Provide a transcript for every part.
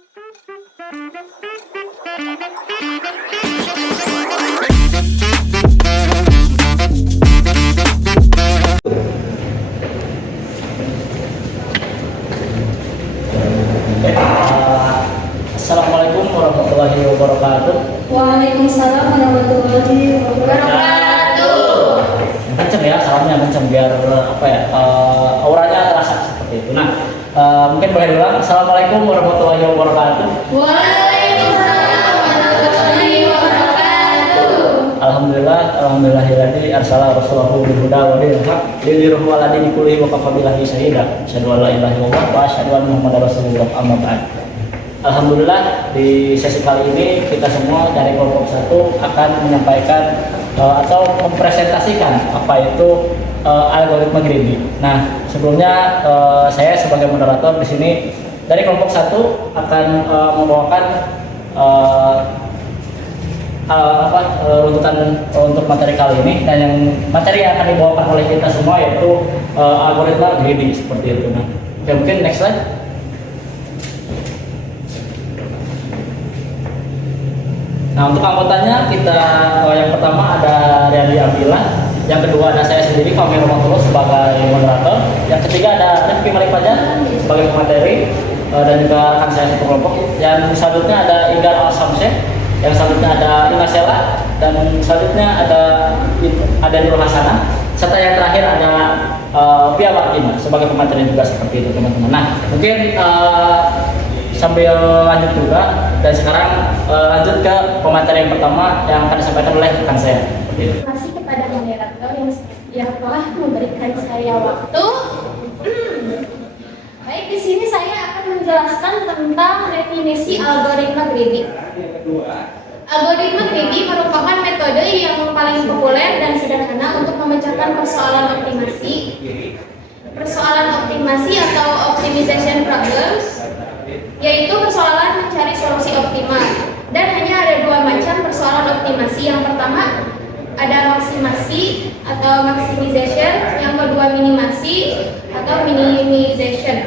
Assalamualaikum warahmatullahi wabarakatuh. Waalaikumsalam warahmatullahi wabarakatuh. Kenceng ya, salamnya kenceng biar auranya terasa seperti itu. Nah, mungkin boleh diulang. Assalamualaikum warahmatullahi wabarakatuh. Waalaikumsalam warahmatullahi wabarakatuh. Alhamdulillahilladzi arsala rasulahu bil huda wa dinil haq liyudhhirahu 'ala dini kullihi wa kafa billahi shahida. Asyhadu an la ilaha illallah wa asyhadu anna muhammadar rasulullah. Amma ba'd. Alhamdulillah, di sesi kali ini kita semua dari kelompok 1 akan menyampaikan atau mempresentasikan apa itu algoritma greedy. Nah, sebelumnya saya sebagai moderator di sini dari kelompok 1 akan membawakan runtutan untuk materi kali ini, dan yang materi yang akan dibawakan oleh kita semua yaitu algoritma greedy seperti itu. Nah, oke, mungkin next slide. Nah, untuk anggotanya kita yang pertama ada Riyadi Abdillah, yang kedua ada saya sendiri Fahmi Romatullah sebagai moderator, yang ketiga ada Rifki Maripajan sebagai pemateri dan juga rekan saya satu kelompok. Yang selanjutnya ada Igar Al Samsyeh, yang selanjutnya ada Ina Sela, dan selanjutnya ada Nurul Hasanah, serta yang terakhir ada Pia Martina sebagai pemateri juga seperti itu, teman-teman. Nah, mungkin sambil lanjut juga, dan sekarang lanjut ke pemateri yang pertama yang akan disampaikan oleh rekan saya. Terima kasih kepada moderator yang telah memberikan saya waktu. Baik, di sini saya akan menjelaskan tentang definisi algoritma greedy. Algoritma greedy merupakan metode yang paling populer dan sederhana untuk memecahkan persoalan optimasi. Persoalan optimasi atau optimization problems, yaitu persoalan mencari solusi optimal. Dan hanya ada 2 macam persoalan optimasi. Yang pertama ada maksimasi atau maximization, yang kedua minimasi atau minimization.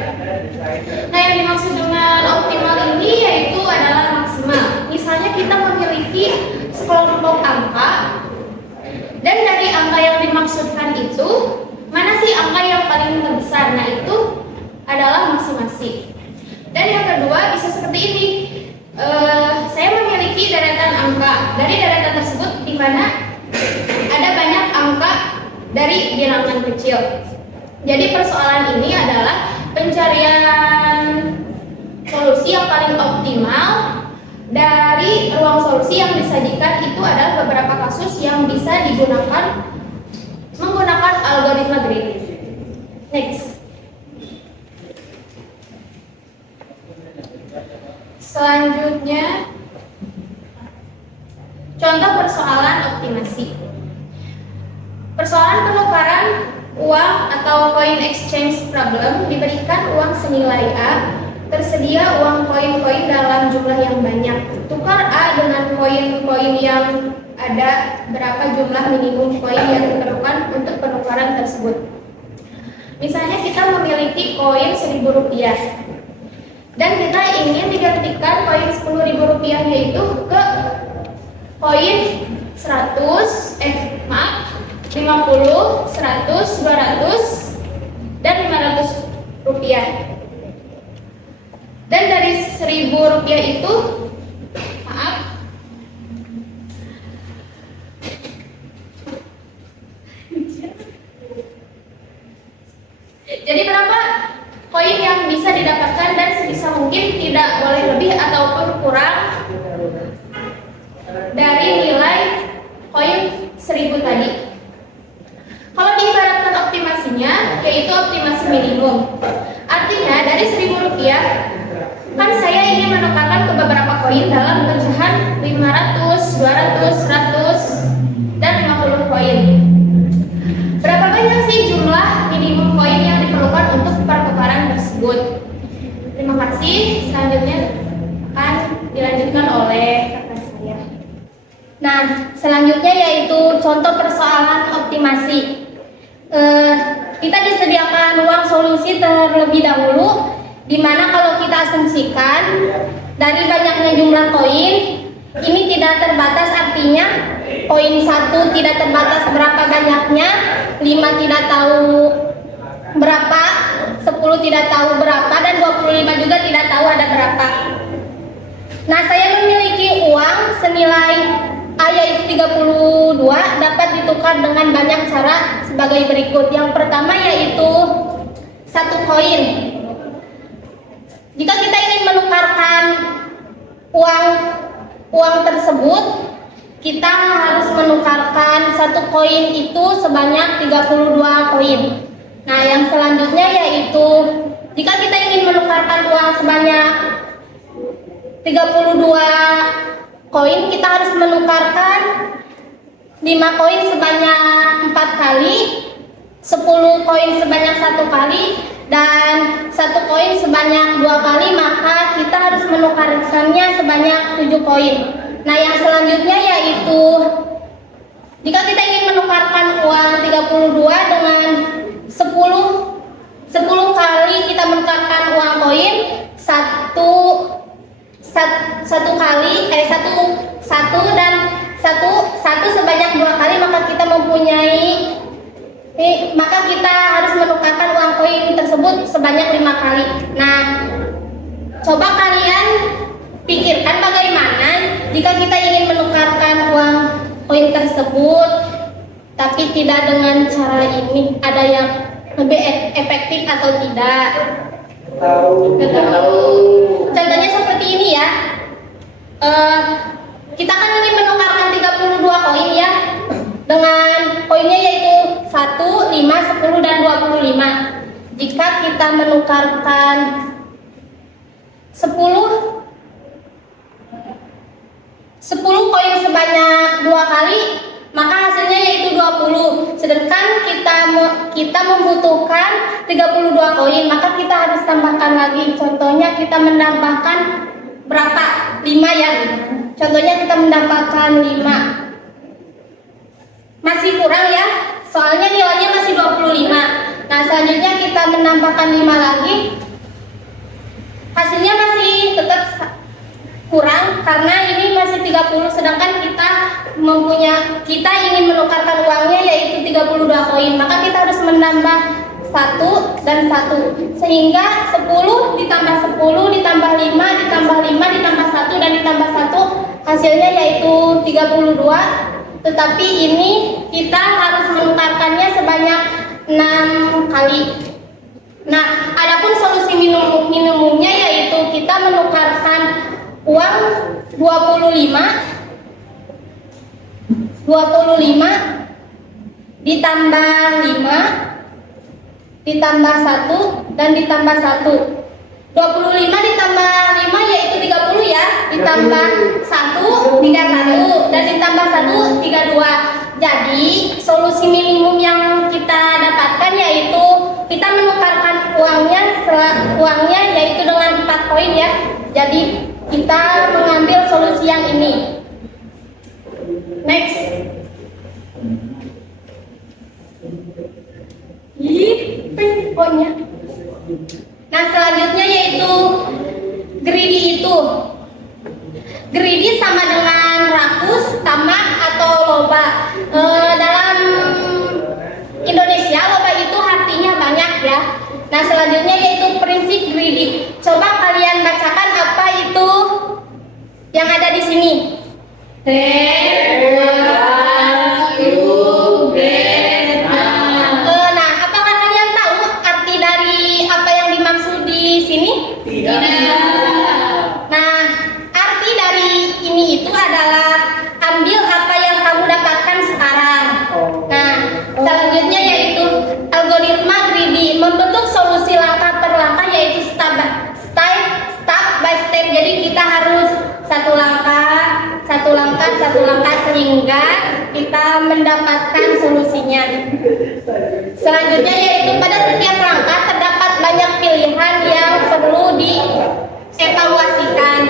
Nah, yang dimaksud dengan optimal ini yaitu adalah maksimal. Misalnya kita memiliki sekelompok angka, dan dari angka yang dimaksudkan itu, mana sih angka yang paling terbesar? Nah, itu adalah maksimasi. Dan yang kedua bisa seperti ini, saya memiliki deretan angka. Dari deretan tersebut di mana ada banyak angka dari bilangan kecil. Jadi persoalan ini adalah pencarian solusi yang paling optimal dari ruang solusi yang disajikan. Itu adalah beberapa kasus yang bisa digunakan menggunakan algoritma greedy. Next. Selanjutnya, contoh persoalan optimasi. Persoalan penukaran uang atau coin exchange problem. Diberikan uang senilai A, tersedia uang koin-koin dalam jumlah yang banyak. Tukar A dengan koin-koin yang ada, berapa jumlah minimum koin yang diperlukan untuk penukaran tersebut. Misalnya kita memiliki koin Rp1.000 dan kita ingin digantikan koin Rp10.000 yaitu ke koin 50, 100, 200, dan Rp500. Dan dari Rp1.000 itu, jadi berapa koin yang bisa didapatkan, dan sebisa mungkin tidak boleh lebih ataupun kurang dari nilai koin 1000 tadi. Kalau diibaratkan optimasinya, yaitu optimasi minimum. Artinya dari Rp1.000 kan saya ingin menukarkan ke beberapa koin dalam pecahan 500, 200, 100, dan 50 koin. Berapa banyak sih jumlah minimum koin yang diperlukan untuk pertukaran tersebut? Terima kasih. Selanjutnya akan dilanjutkan oleh rekan saya. Nah, selanjutnya yaitu contoh persoalan optimasi. Kita disediakan ruang solusi terlebih dahulu, Di mana kalau kita asumsikan dari banyaknya jumlah koin, ini tidak terbatas, artinya koin 1 tidak terbatas berapa banyaknya, 5 tidak tahu berapa, 10 tidak tahu berapa, dan 25 juga tidak tahu ada berapa. Nah, saya memiliki uang senilai A yaitu 32 dapat ditukar dengan banyak cara sebagai berikut. Yang pertama yaitu 1 koin. Jika kita ingin menukarkan uang tersebut, kita harus menukarkan 1 koin itu sebanyak 32 koin. Nah, yang selanjutnya yaitu jika kita ingin menukarkan uang sebanyak 32 koin, kita harus menukarkan 5 koin sebanyak 4 kali, 10 koin sebanyak 1 kali, dan 1 koin sebanyak 2 kali, maka kita harus menukarkannya sebanyak 7 koin. Nah, yang selanjutnya yaitu jika kita ingin menukarkan uang 32 dengan 10 kali kita menukarkan uang koin, satu sebanyak 2 kali, maka kita harus menukarkan uang koin tersebut sebanyak 5 kali. Nah, coba kalian pikirkan bagaimana jika kita ingin menukarkan uang koin tersebut tapi tidak dengan cara ini, ada yang lebih efektif atau tidak? Contohnya seperti ini ya. Kita kan ingin menukarkan 32 koin ya, dengan koinnya yaitu 1, 5, 10, dan 25. Jika kita menukarkan 10 koin sebanyak 2 kali, maka hasilnya yaitu 20. Sedangkan kita membutuhkan 32 koin, maka kita harus tambahkan lagi. Contohnya kita menambahkan berapa? 5 ya. Contohnya kita menambahkan 5. Masih kurang ya, soalnya nilainya masih 25. Nah, selanjutnya kita menambahkan 5 lagi. Hasilnya masih tetap kurang karena ini masih 30, sedangkan kita ingin menukarkan uangnya yaitu 32 koin, maka kita harus menambah 1 dan 1, sehingga 10 ditambah 10 ditambah 5 ditambah 5 ditambah 1 dan ditambah 1, hasilnya yaitu 32. Tetapi ini kita harus menukarkannya sebanyak 6 kali. Nah, adapun solusi minimumnya yaitu kita menukarkan uang 25 ditambah 5 ditambah 1 dan ditambah 1. 25 ditambah 5 yaitu 30 ya, ditambah 1 31 dan ditambah 1 32. Jadi solusi minimum yang kita dapatkan yaitu kita menukarkan uangnya yaitu dengan 4 koin ya. Jadi kita mengambil solusi yang ini. Next. Pokoknya. Nah, selanjutnya yaitu greedy itu. Greedy sama dengan rakus, tamak, atau loba. Dalam Indonesia loba itu artinya banyak ya. Nah, selanjutnya yaitu prinsip greedy. Coba kalian bacakan apa itu yang ada di sini. Nah, apakah kalian tahu arti dari apa yang dimaksud di sini? Tidak. Nah, arti dari ini itu adalah ambil apa yang kamu dapatkan sekarang. Nah, selanjutnya yaitu algoritma greedy, membentuk solusi langkah per langkah yaitu step by step. Jadi kita harus satu langkah sehingga kita mendapatkan solusinya. Selanjutnya yaitu pada setiap langkah terdapat banyak pilihan yang perlu dievaluasikan.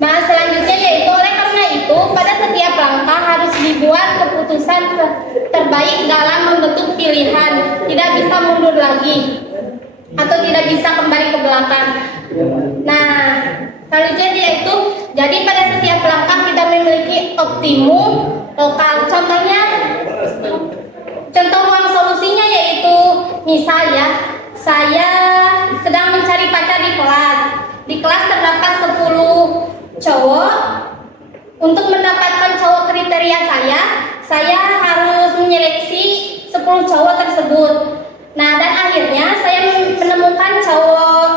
Nah, selanjutnya yaitu oleh karena itu pada setiap langkah harus dibuat keputusan terbaik dalam membentuk pilihan, tidak bisa mundur lagi. atau tidak bisa kembali ke belakang. Nah, selanjutnya yaitu jadi pada setiap langkah kita memiliki optimum lokal. Contoh ruang solusinya yaitu misal ya, saya sedang mencari pacar di kelas. Di kelas terdapat 10 cowok. Untuk mendapatkan cowok kriteria saya harus menyeleksi 10 cowok tersebut. Nah, dan akhirnya saya menemukan cowok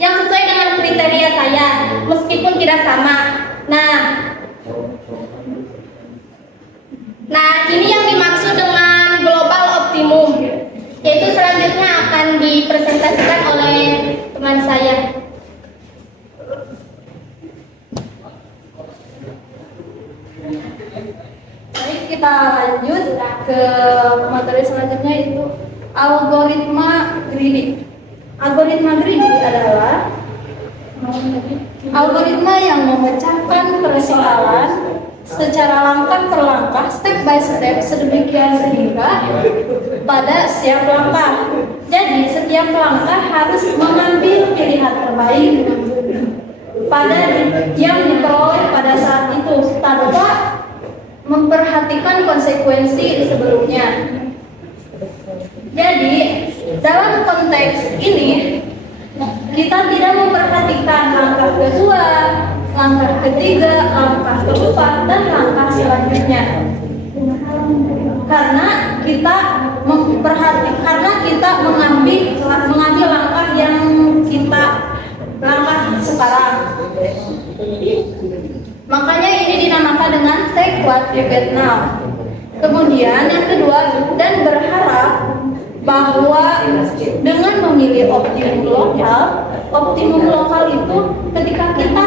yang sesuai dengan kriteria saya, meskipun tidak sama. Nah, ini yang dimaksud dengan global optimum, yaitu selanjutnya akan dipresentasikan oleh teman saya. Baik, kita lanjut ke materi selanjutnya, yaitu algoritma greedy. Algoritma greedy adalah algoritma yang memecahkan persoalan secara langkah per langkah, step by step, sedemikian sehingga pada setiap langkah. Jadi setiap langkah harus mengambil pilihan terbaik yang diperoleh pada saat itu tanpa memperhatikan konsekuensi sebelumnya. Jadi dalam konteks ini kita tidak memperhatikan langkah kedua, langkah ketiga, langkah keempat, dan langkah selanjutnya. Karena kita mengambil langkah yang kita langkah sekarang. Makanya ini dinamakan dengan take what you get now. Kemudian yang kedua, dan berharap bahwa dengan memilih optimum lokal itu ketika kita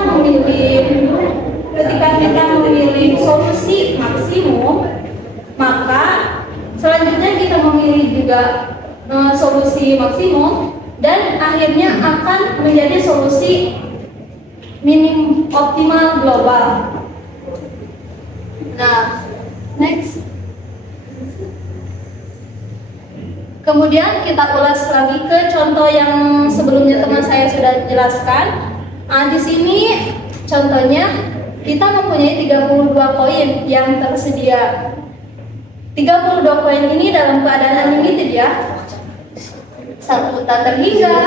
memilih solusi maksimum, maka selanjutnya kita memilih juga solusi maksimum dan akhirnya akan menjadi solusi minim optimal global. Nah, next. Kemudian kita ulas lagi ke contoh yang sebelumnya teman saya sudah jelaskan. Di sini contohnya kita mempunyai 32 koin yang tersedia. 32 koin ini dalam keadaan limited ya. 1 tak terhingga,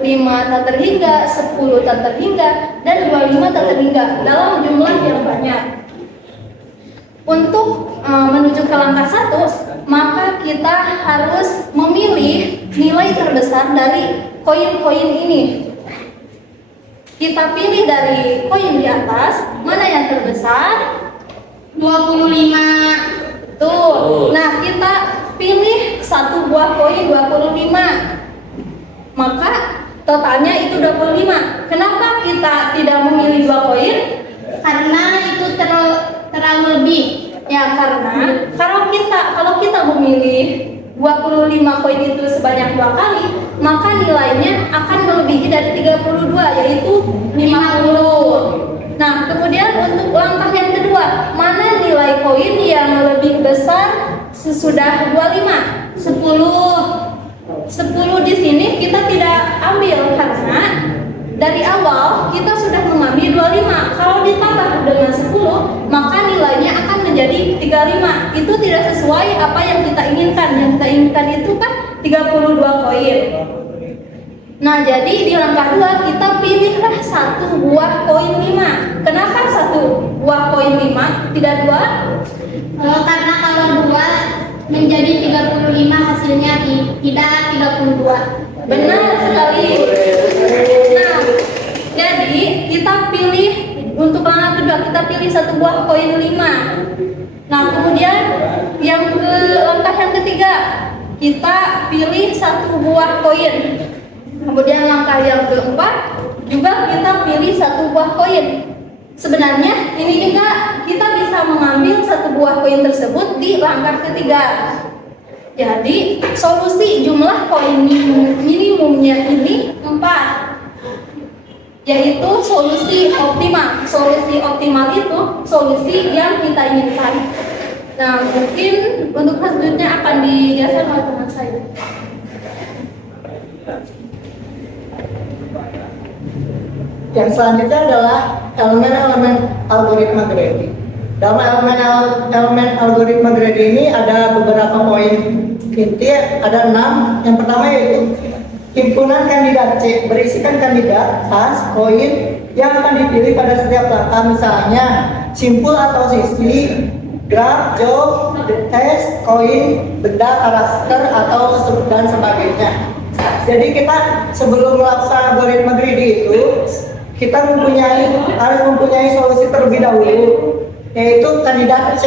5 tak terhingga, 10 tak terhingga, dan 25 tak terhingga dalam jumlah yang banyak. Untuk menuju ke langkah 1, maka kita harus memilih nilai terbesar dari koin-koin ini. Kita pilih dari koin di atas, mana yang terbesar? 25. Tuh. Nah, kita pilih satu buah koin 25. Maka totalnya itu 25. Kenapa kita tidak memilih 2 koin? Karena itu terlalu lebih. Ya, karena kalau kita memilih 25 koin itu sebanyak 2 kali, maka nilainya akan melebihi dari 32, yaitu 50. Nah, kemudian untuk langkah yang kedua, mana nilai koin yang lebih besar sesudah 25? 10 di sini kita tidak ambil karena dari awal kita sudah mengambil 25. Kalau ditambah dengan 10, maka nilainya akan menjadi 35. Itu tidak sesuai apa yang kita inginkan. Yang kita inginkan itu kan 32 koin. Nah, jadi di langkah 2 kita pilihlah 1 buah koin 5. Kenapa 1 buah koin 5, tidak 2? Karena kalau 2 menjadi 35 hasilnya tidak 32. Benar sekali. Nah, jadi kita pilih untuk langkah kedua, kita pilih 1 buah koin 5. Nah, kemudian langkah yang ketiga, kita pilih 1 buah koin. Kemudian langkah yang keempat juga kita pilih 1 buah koin. Sebenarnya ini juga kita bisa mengambil 1 buah koin tersebut di langkah ketiga. Jadi solusi jumlah koin minimumnya ini 4, yaitu solusi optimal. Solusi optimal itu solusi yang kita inginkan. Nah, mungkin untuk selanjutnya akan dijelaskan oleh teman saya. yang selanjutnya adalah elemen-elemen algoritma Grady. Dalam elemen algoritma Grady ini ada beberapa poin inti, ada 6. Yang pertama yaitu himpunan kandidat C berisikan kandidat, tas, koin yang akan dipilih pada setiap langkah, misalnya simpul atau sisi, graf, job, test, koin, benda, karakter, atau dan sebagainya. Jadi kita sebelum melakukan algoritma Grady itu kita harus mempunyai solusi terlebih dahulu, yaitu kandidat C.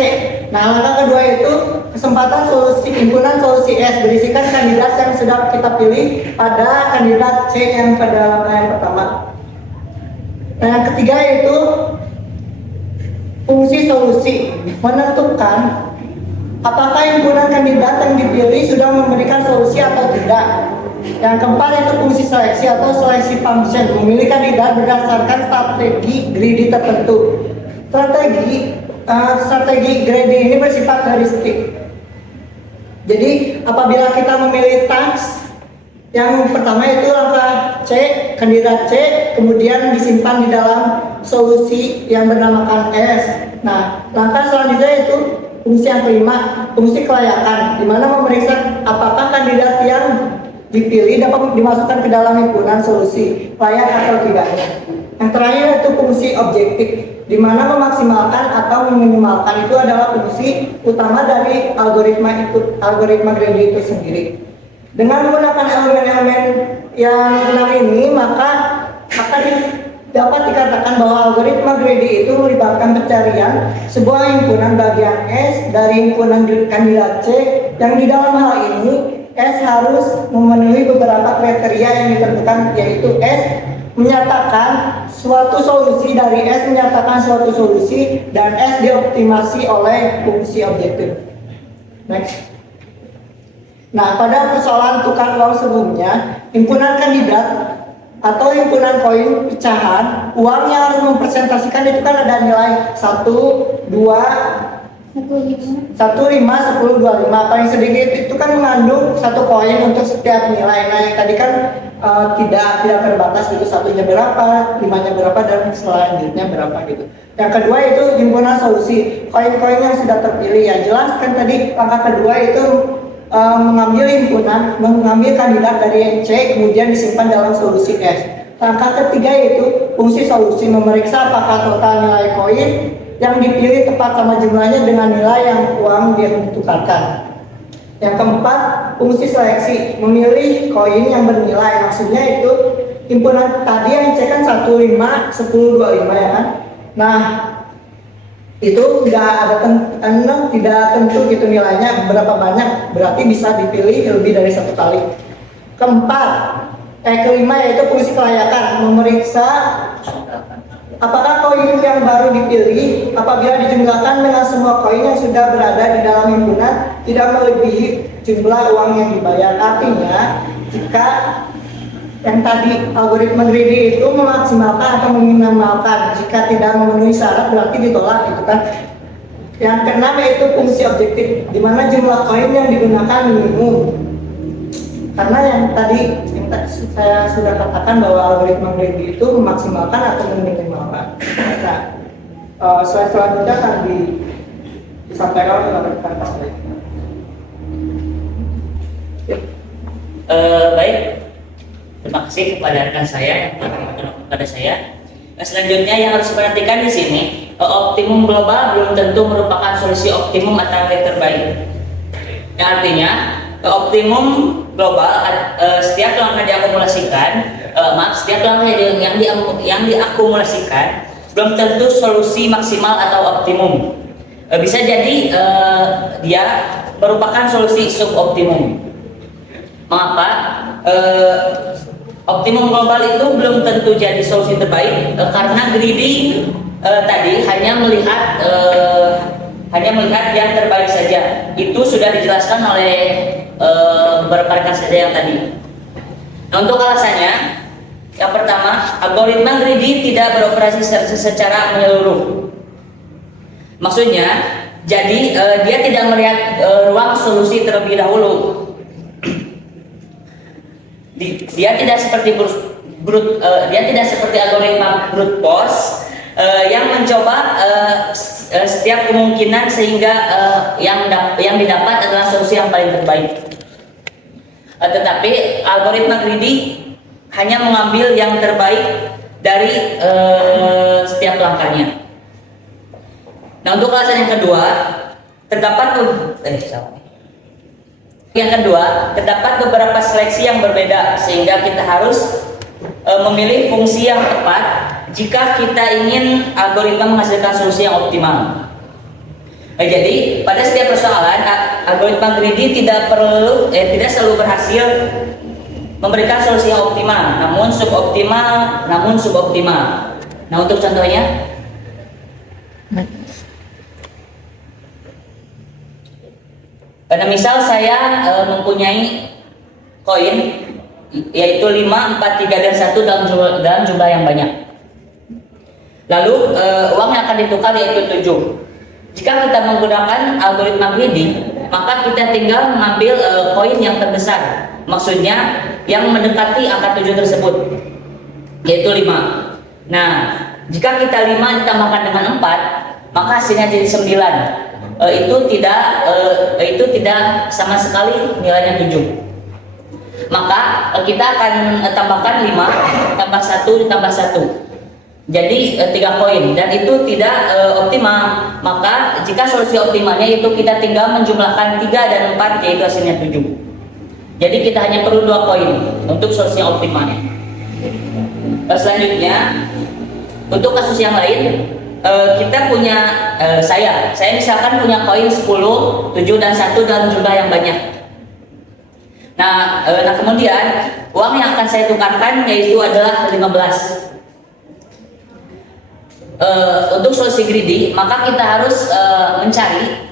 Nah, langkah kedua itu kesempatan himpunan solusi S berisikan kandidat yang sudah kita pilih pada kandidat C yang pada langkah yang pertama. Nah, yang ketiga yaitu fungsi solusi, menentukan apakah himpunan kandidat yang dipilih sudah memberikan solusi atau tidak. Yang keempat itu fungsi seleksi atau seleksi function, memilih kandidat berdasarkan strategi greedy tertentu. Strategi greedy ini bersifat heuristik. Jadi apabila kita memilih task, yang pertama itu langkah C, kandidat C, kemudian disimpan di dalam solusi yang bernamakan S. Nah, langkah selanjutnya itu fungsi yang kelima, fungsi kelayakan, di mana memeriksa apakah kandidat yang dipilih dapat dimasukkan ke dalam himpunan solusi, layak atau tidaknya. Yang terakhir itu fungsi objektif, di mana memaksimalkan atau meminimalkan itu adalah fungsi utama dari algoritma Grady itu sendiri. Dengan menggunakan elemen-elemen yang 6 ini, maka akan dapat dikatakan bahwa algoritma Grady itu melibatkan pencarian sebuah himpunan bagian S dari himpunan kandidat C, yang di dalam hal ini S harus memenuhi beberapa kriteria yang ditentukan, yaitu S menyatakan suatu solusi, dari S menyatakan suatu solusi, dan S dioptimasi oleh fungsi objektif. Next. Nah, pada persoalan tukar uang sebelumnya, himpunan kandidat atau himpunan koin pecahan, uang yang harus mempresentasikan itu kan ada nilai 1, 2, 1, 5, 10, 25. Paling sedikit itu kan mengandung 1 koin untuk setiap nilai. Nah, yang tadi kan tidak terbatas gitu, 1-nya berapa, 5-nya berapa, dan selanjutnya berapa gitu. Yang kedua itu himpunan solusi, koin-koin yang sudah terpilih. Ya jelas kan tadi langkah kedua itu mengambil kandidat dari C, kemudian disimpan dalam solusi S. Langkah ketiga yaitu fungsi solusi, memeriksa apakah total nilai koin yang dipilih tepat sama jumlahnya dengan nilai yang uang yang ditukarkan. Yang keempat, fungsi seleksi, memilih koin yang bernilai. Maksudnya itu himpunan tadi yang C kan 1, 5, 10, 25 ya kan. Nah, itu tidak tentu gitu nilainya berapa banyak, berarti bisa dipilih lebih dari 1 kali. Kelima yaitu fungsi kelayakan, memeriksa apakah koin yang baru dipilih apabila dijumlahkan dengan semua koin yang sudah berada di dalam himpunan tidak melebihi jumlah uang yang dibayar. Artinya, jika yang tadi algoritma Grady itu memaksimalkan atau meminimalkan, jika tidak memenuhi syarat berarti ditolak gitu kan. Yang keenam yaitu fungsi objektif, di mana jumlah koin yang digunakan minimum. Karena yang tadi saya sudah katakan bahwa algoritma Grady itu memaksimalkan atau meminimalkan. Nah, slide selanjutnya akan disampaikan oleh rekan saya. Baik, terima kasih kepada rekan saya yang telah kepada saya. Nah, selanjutnya yang harus diperhatikan di sini, optimum global belum tentu merupakan solusi optimum atau yang terbaik. Yang artinya optimum global setiap langkah diakumulasikan, setiap langkah yang diakumulasikan belum tentu solusi maksimal atau optimum. Bisa jadi dia merupakan solusi suboptimum. Mengapa? Optimum global itu belum tentu jadi solusi terbaik karena Grady tadi hanya melihat yang terbaik saja. Itu sudah dijelaskan oleh beberapa rekan saja yang tadi. Nah, untuk alasannya, yang pertama, algoritma Grady tidak beroperasi secara menyeluruh. Maksudnya, jadi dia tidak melihat ruang solusi terlebih dahulu. Dia tidak seperti dia tidak seperti algoritma brute force yang mencoba setiap kemungkinan sehingga yang didapat adalah solusi yang paling terbaik. Tetapi algoritma greedy hanya mengambil yang terbaik dari setiap langkahnya. Nah, untuk alasan yang kedua, terdapat beberapa seleksi yang berbeda sehingga kita harus memilih fungsi yang tepat jika kita ingin algoritma menghasilkan solusi yang optimal. Jadi pada setiap persoalan algoritma greedy tidak selalu berhasil memberikan solusi yang optimal, namun suboptimal. Nah, untuk contohnya, misal saya mempunyai koin yaitu 5, 4, 3, dan 1 dalam jumlah yang banyak. Lalu uang yang akan ditukar yaitu 7. Jika kita menggunakan algoritma greedy, maka kita tinggal mengambil koin yang terbesar, maksudnya yang mendekati angka 7 tersebut, yaitu 5. Nah, jika kita 5 ditambahkan dengan 4, maka hasilnya jadi 9. Itu tidak sama sekali nilainya 7. Maka kita akan tambahkan 5 tambah 1 ditambah 1. Jadi 3 koin, dan itu tidak optimal. Maka jika solusi optimalnya itu kita tinggal menjumlahkan 3 dan 4 yaitu hasilnya 7. Jadi kita hanya perlu 2 koin untuk solusi optimalnya. Selanjutnya, untuk kasus yang lain, kita punya saya misalkan punya koin 10, 7, dan 1 dalam jumlah yang banyak. Nah kemudian uang yang akan saya tukarkan yaitu adalah 15. Untuk solusi greedy, maka kita harus mencari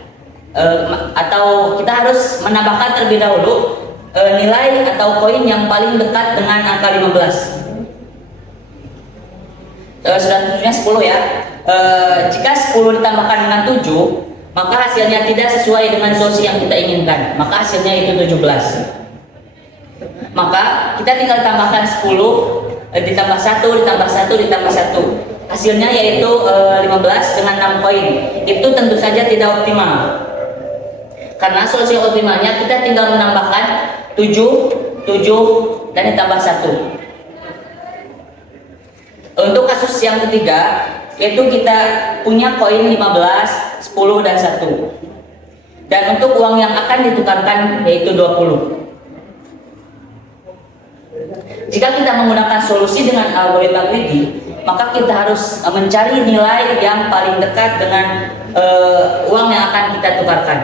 atau kita harus menambahkan terlebih dahulu nilai atau koin yang paling dekat dengan angka 15. Selanjutnya 10 ya. Jika 10 ditambahkan dengan 7, maka hasilnya tidak sesuai dengan solusi yang kita inginkan, maka hasilnya itu 17. Maka kita tinggal tambahkan 10 ditambah 1 ditambah 1 ditambah 1. Hasilnya yaitu 15 dengan 6 koin. Itu tentu saja tidak optimal. Karena solusi optimalnya kita tinggal menambahkan 7 dan ditambah 1. Untuk kasus yang ketiga, yaitu kita punya koin 15, 10, dan 1. Dan untuk uang yang akan ditukarkan yaitu 20. Jika kita menggunakan solusi dengan algoritma greedy, maka kita harus mencari nilai yang paling dekat dengan uang yang akan kita tukarkan,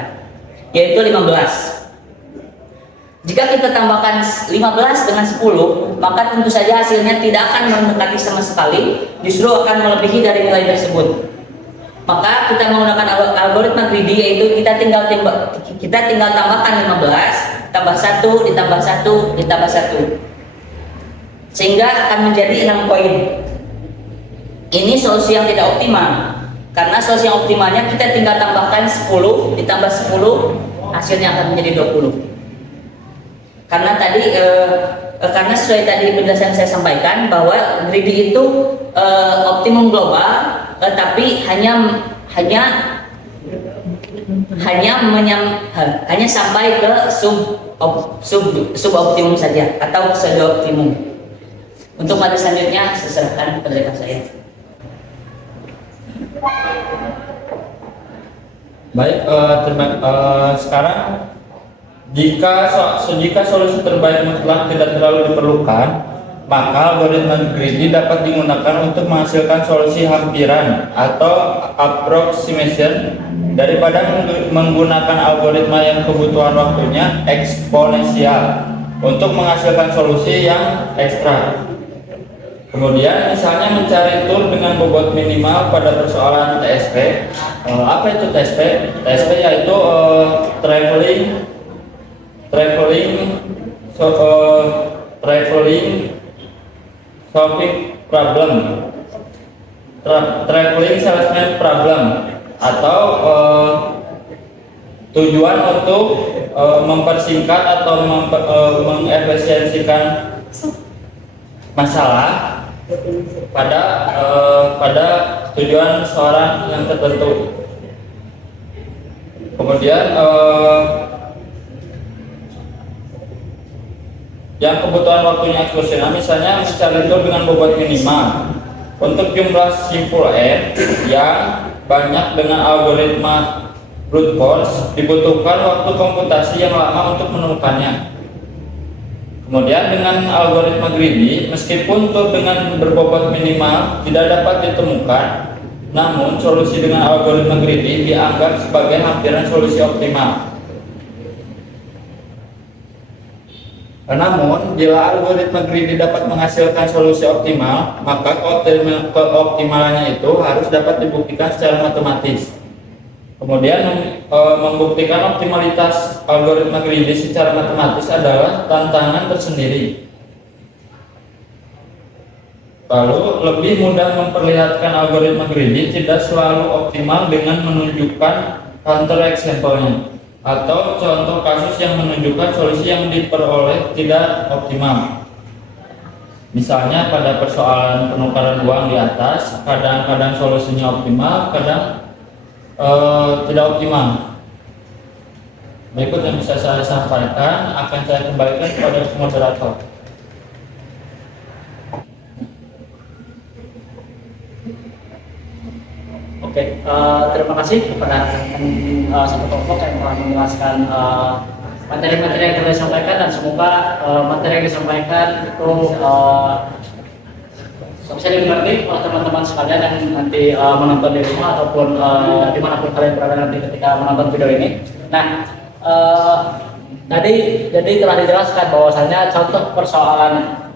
yaitu 15. Jika kita tambahkan 15 dengan 10, maka tentu saja hasilnya tidak akan mendekati sama sekali, justru akan melebihi dari nilai tersebut. Maka kita menggunakan algoritma greedy, yaitu kita tinggal tambahkan 15 tambah 1 ditambah 1 ditambah 1, sehingga akan menjadi 6 koin. Ini solusi yang tidak optimal, karena solusi yang optimalnya kita tinggal tambahkan 10 ditambah 10, hasilnya akan menjadi 20. Karena tadi karena sesuai tadi penjelasan saya sampaikan bahwa greedy itu optimum global, tapi hanya sampai ke suboptimum saja atau pseudo optimum. Untuk materi selanjutnya saya serahkan kepada rekan saya. Baik, sekarang jika solusi terbaik mutlak tidak terlalu diperlukan, maka algoritma greedy dapat digunakan untuk menghasilkan solusi hampiran atau approximation daripada menggunakan algoritma yang kebutuhan waktunya eksponensial untuk menghasilkan solusi yang ekstra. Kemudian misalnya mencari tool dengan bobot minimal pada persoalan TSP. Apa itu TSP? TSP yaitu traveling solving problem, traveling salesman problem, atau tujuan untuk mempersingkat atau mengefisiensikan masalah pada tujuan seorang yang tertentu. Kemudian yang kebutuhan waktunya eksklusional, misalnya mencari tool dengan bobot minimal. Untuk jumlah simpul n yang banyak dengan algoritma brute force dibutuhkan waktu komputasi yang lama untuk menemukannya. Kemudian dengan algoritma greedy, meskipun tool dengan berbobot minimal tidak dapat ditemukan, namun solusi dengan algoritma greedy dianggap sebagai hampiran solusi optimal. Namun, bila algoritma greedy dapat menghasilkan solusi optimal, maka keoptimalannya itu harus dapat dibuktikan secara matematis. Kemudian membuktikan optimalitas algoritma greedy secara matematis adalah tantangan tersendiri. Lalu, lebih mudah memperlihatkan algoritma greedy tidak selalu optimal dengan menunjukkan counter example-nya atau contoh kasus yang menunjukkan solusi yang diperoleh tidak optimal. Misalnya pada persoalan penukaran uang di atas, kadang-kadang solusinya optimal, kadang tidak optimal. Berikut yang bisa saya sampaikan akan saya kembalikan kepada moderator. Oke, terima kasih kepada satu kelompok yang telah menjelaskan materi-materi yang telah disampaikan, dan semoga materi yang disampaikan itu bisa dimengerti oleh teman-teman sekalian yang nanti menonton di rumah ataupun dimanapun kalian berada nanti ketika menonton video ini. Nah, jadi telah dijelaskan bahwasanya contoh persoalan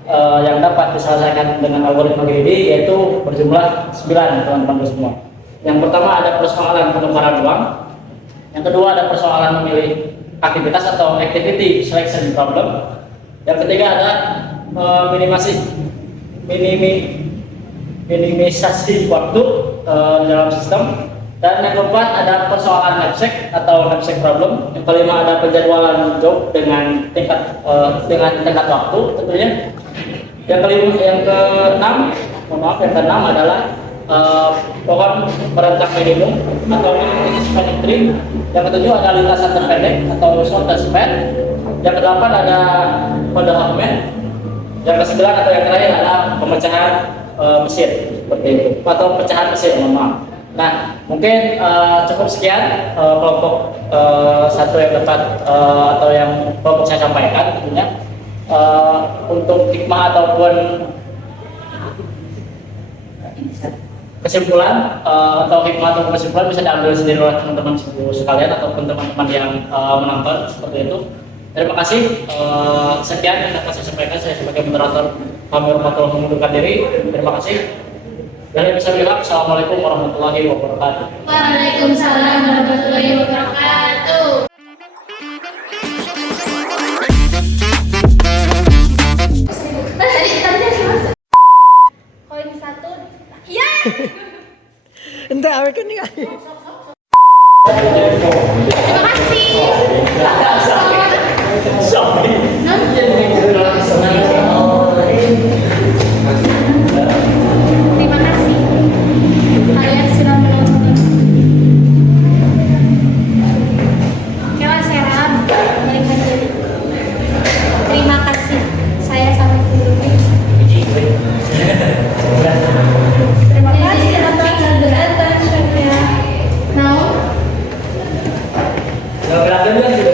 yang dapat diselesaikan dengan algoritma greedy yaitu berjumlah 9, teman-teman semua. Yang pertama ada persoalan penukaran uang, yang kedua ada persoalan memilih aktivitas atau activity selection problem, yang ketiga ada minimisasi waktu dalam sistem, dan yang keempat ada persoalan knapsack atau knapsack problem, yang kelima ada penjadwalan job dengan tingkat waktu tentunya, yang keenam adalah pohon merentak minimum atau minimum spanning tree, yang ketujuh ada lintasan terpendek atau shortest span, yang kedelapan ada kode Hammett, yang kesembilan atau yang terakhir ada pemecahan mesin seperti itu atau pecahan mesin, mohon maaf. Nah, mungkin cukup sekian kelompok satu yang dapat atau yang kelompok saya sampaikan tentunya. Untuk hikmah ataupun kesimpulan atau hikmah atau kesimpulan bisa diambil sendiri oleh teman-teman sekalian ataupun teman-teman yang menonton seperti itu. Terima kasih. Sekian yang dapat saya sampaikan. Saya sebagai moderator kami warahmatullahi mengundurkan diri. Terima kasih. Dan bisa bilang assalamualaikum warahmatullahi wabarakatuh. Waalaikumsalam warahmatullahi wabarakatuh. Koin satu. Ya. Ente awet kan nih. Terima kasih. Terima kasih. Kalian sudah menonton. Kela sehat, melihat ini. Terima kasih. Saya sangat berterima Terima kasih atas attention-nya. Now, Berarti